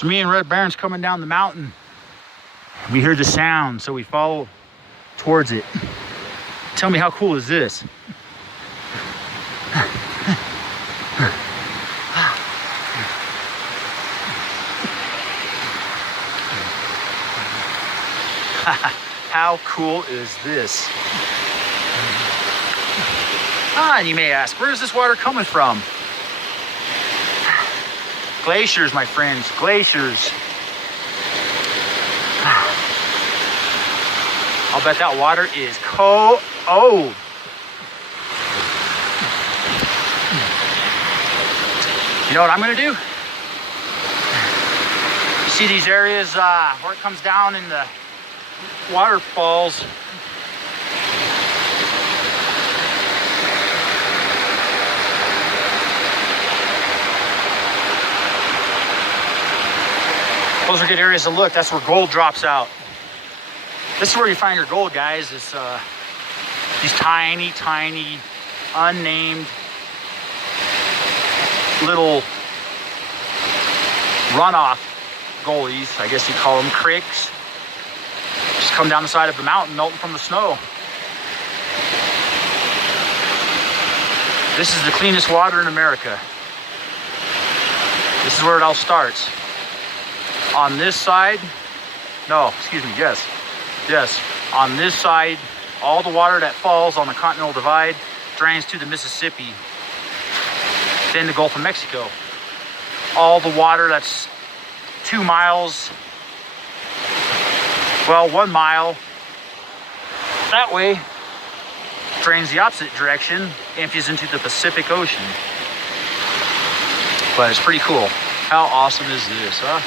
So me and Red Baron's coming down the mountain. We hear the sound, so we follow towards it. Tell me, how cool is this? How cool is this? And you may ask, where is this water coming from? Glaciers, my friends, glaciers. I'll bet that water is cold. You know what I'm gonna do? See these areas where it comes down in the waterfalls. Those are good areas to look. That's where gold drops out. This is where you find your gold, guys. It's these tiny, tiny, unnamed little runoff gullies, I guess you call them, creeks. Just come down the side of the mountain, melting from the snow. This is the cleanest water in America. This is where it all starts. On this side, yes. On this side, all the water that falls on the Continental Divide drains to the Mississippi, then the Gulf of Mexico. All the water that's 2 miles, well, 1 mile that way, drains the opposite direction, empties into the Pacific Ocean. But it's pretty cool. How awesome is this, huh?